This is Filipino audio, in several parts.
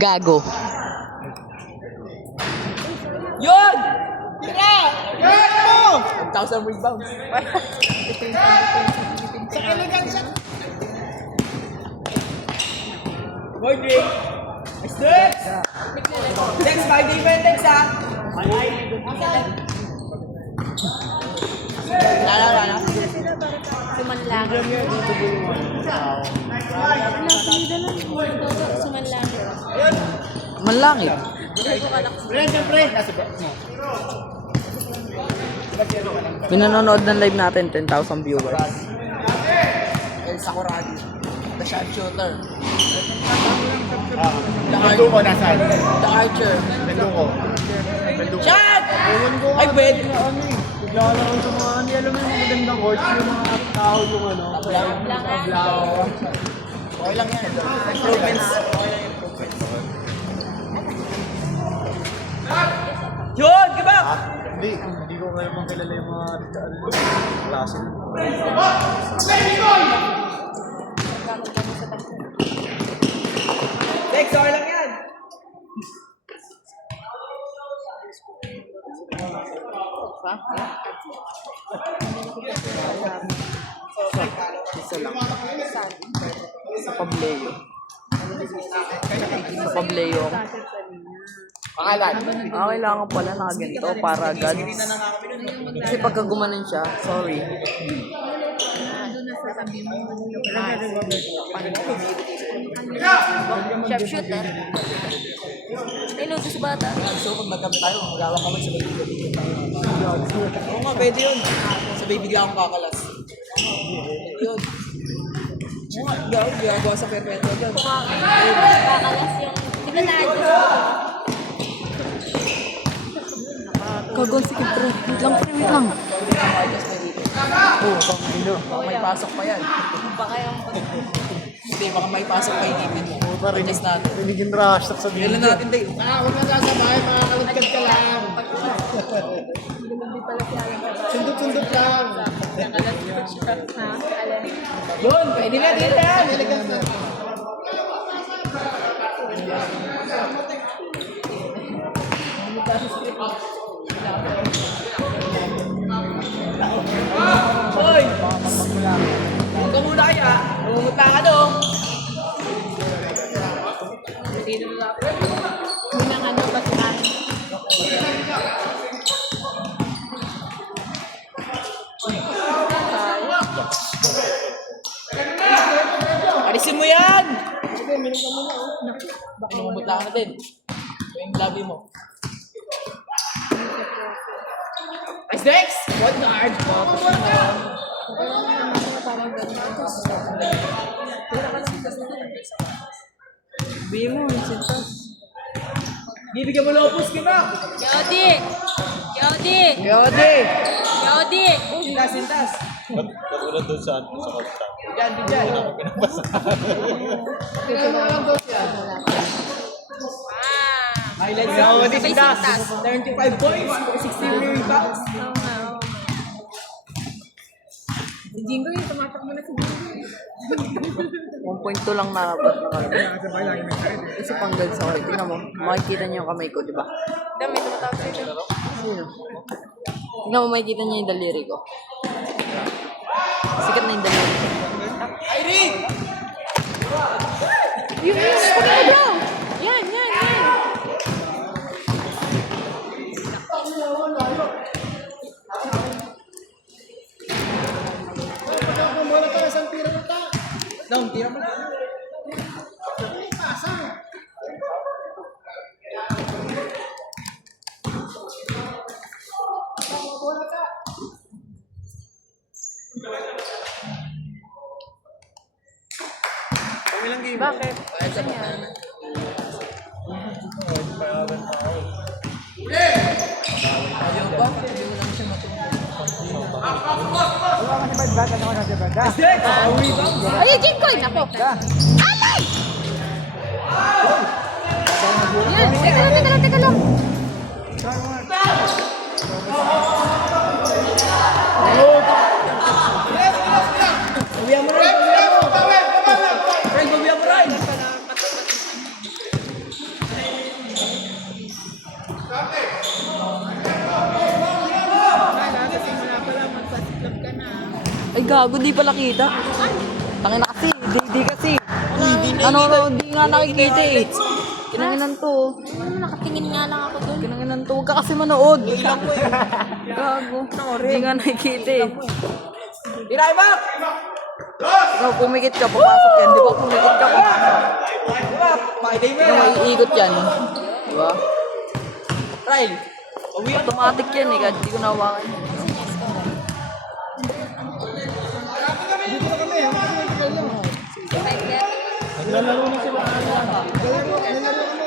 Gago. Yun! Tira! Yan mo! 1,000 rebounds. Sa elegansya. Boy, Drake. Nice Dex! Dex, 5 defense, Dex, ha? Lala. Sumanlang. Sumanlang. Manlangit. Pinanonood ng live natin, 10,000 viewers. El Sakuragi. The sharpshooter. Nando ko nasaan? The archer. Nando ko. Shot! Ay, pwede. Naglalaro sa mga ano, alam mo yung magandang court, yung mga tao yung ano. Tablaw. Okay lang yan. Improvements. Yun! Gibak! Hindi ko kayo magkalala yung mga klase. Dex, okay lang yan. Isa lang. Sa Pableyo. Sa Pableyo. Pangalan. Kailangan pala nakaganito para gods. Kasi pagka gumanon siya, sorry. Sharpshooter. Ay, no, sa bata. So, pag magkabit tayo, magawang kamay sa baby. Oo nga, pwede yun. Sa baby di akong kakalas. Yun. Oo nga, ginagawa sa perpetual yun. Kakalas yung... Di ba na-adjust? Kagong sige pre. Wait lang. Oo, pang-ino. Baka may pasok pa yan. Baka yung... Hindi, baka may pasok pa yung ipin. Adjust natin. Pinigin rush sa video. Kailan natin, Dave? Huwag na sasabay, makakalagkad ka lang. Sundot-sundot lang. Yun, pwede na din yan. Hoy! Huwag ka muna kaya. Namumutla ka doon. Unang ano, basihan. Alisin mo yan! Baka namumutla ka na din. Yung labi mo. Nice Dex! What guard? Bihin mo, sintas. Bibigyan mo lopos ka na! Yodi! Yodi! Yodi! Yodi! Sintas! Nagulat doon sa coach. Diyan. Highlights na ako. Sabay sintas. 35 points, 60 rebounds. Oo nga, oo. Si Jingo yung tumatakbo na si Jingo. 1.2 lang dapat nakalagay. Isa pang gods ako. Tingnan mo. Makikita niyo yung kamay ko, di ba? Dami, tumatawag sa'yo. Sino? Tingnan mo, makikita niyo yung daliri ko. Sikat na yung daliri ko. Irene! Yun, pagkakablaw! Yan! Down, tira mo na. Bakit? Ano yan? Ayaw ba? Hindi mo lang siya matulog. Nice Dex! Rebounds! Ay, Jingo! Nako! Alay! Yan! Teka lang! Uwihan mo rin! Frank, uwihan mo rin! gago, di pala kita. Tangina kasi, di kasi. Di nga nakikita eh. Kinanginan to. Nakatingin nga lang ako dun. Kinanginan to. Huwag ka kasi manood. Gago. Di nga nakikita eh. Iray back! Ikaw, pumikit ka, papasok yan. Di ba pumikit ka, papasok. Pakiday mo Ikaw, yan. maiikot yan. Di ba? Trial. Uwi yan. Automatic yan eh, kahit di ko nawakan. Naglalaro na sila. Naglalaro kami.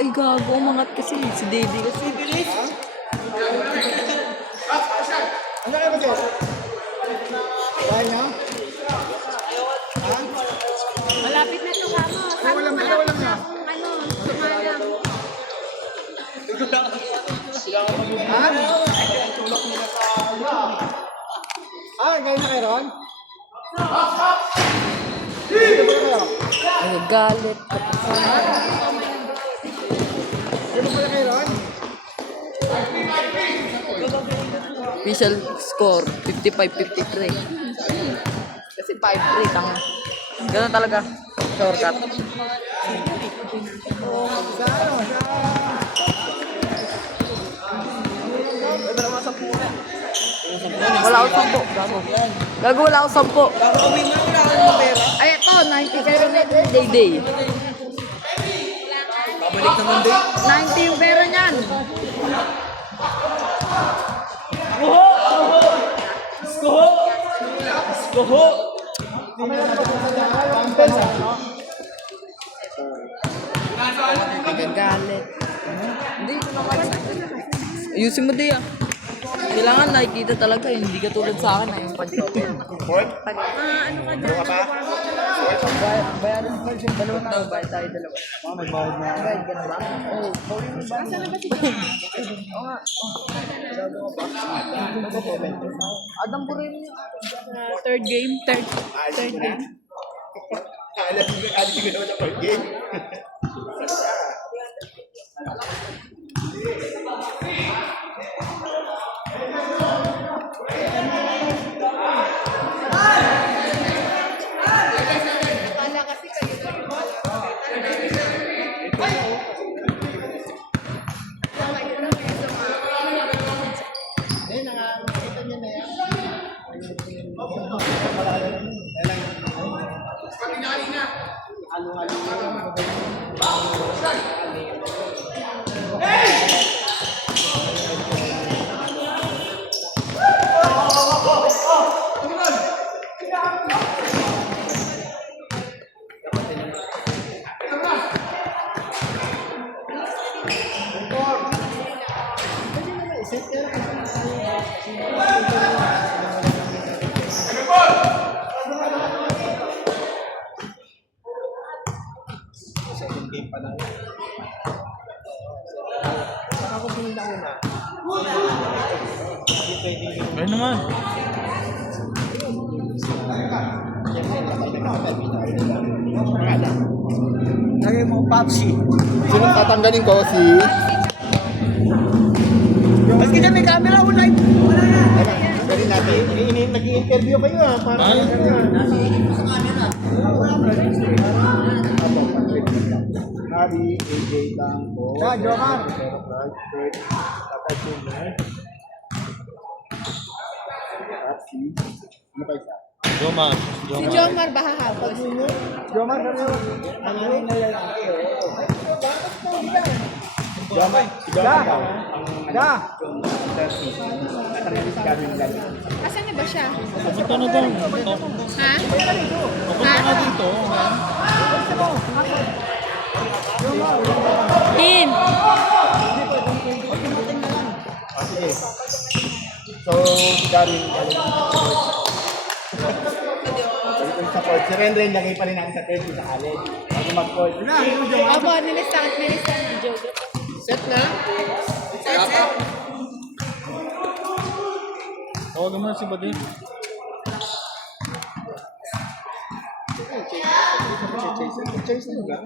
Ay, gago, umangat kasi. Si Daddy kasi. Ano kayo ba dyan? Kaya niya? Malapit na to kamo. Kamo malapit na akong sumalang. Kaya na kayo ron? Ay, galit. Ano pala kayo ron? Official score, 55-53. Kasi 5-3, tanga. Ganun talaga. Shortcut. Wala akong 10. Gago. Gago, wala akong 10. Bago uwi mo, kailangan mo pera. Ay, ito, 90 na day. Babalik naman din. 90 yung pera niyan. Goho! Nagagalit. Hindi ko naman. Ayusin mo din ah. Kailangan nakikita talaga, hindi ka tulad sa akin na yung pag-open. Bayaran ko yung dalawa na. Bayad tayo dalawa. May bawad na. Bayad ka na ba? Oo. Adam po rin yun. Third game. Third game. Alam ko naman sa first game. Ano naman? Lagay mo Papsi. Sino tatanggalin ko? Si... Mas kita may camera online. Tanggalin natin. Nag-i-interview kayo ah. Para kayo Harry, AJ lang po. Jomar. Ano pa isa? Jomar. Si Jomar bahahapos. Jomar, ano yun? Jomar, si Jomar daw. Da! Asan na ba siya? Pupunta na doon. Ha? Pupunta na dito. Tin! Sige. So, si Darwin, sa court. Si Renren, lagay pa rin namin sa 30 sa college. Bago mag-court. Abo, nilista ni Jojo. Set na? Tawagan mo na si Badir. Chase na ba?